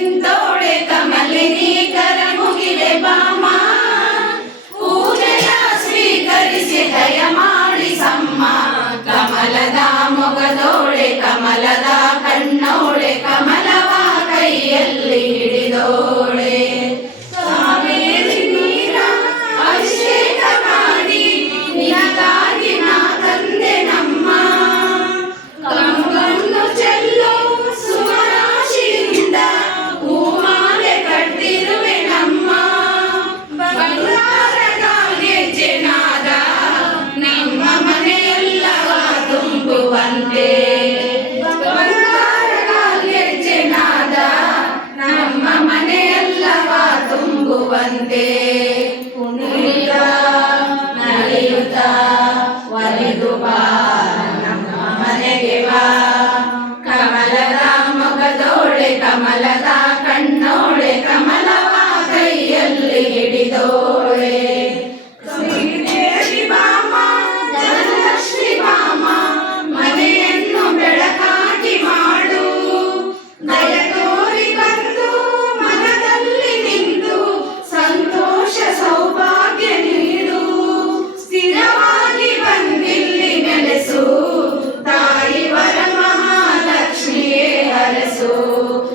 ನಿಂತೋಳೆ ಕಮಲಿನಿ ಕರ ಮುಗಿಲೆ ಬಾಮ ಪೂಜೆಯ ಸ್ವೀಕರಿಸಿ ದಯ ಕುಣಿಯುವಂತೆ ಕುಣಿಯುತ್ತ ನಲಿಯುತ್ತ ಒಲಿದು ಬಾ ನಮ್ಮ ಮನೆಗೆ ಬಾ. ಕಮಲದ ಮೊಗದೋಳೆ ಕಮಲದ sou.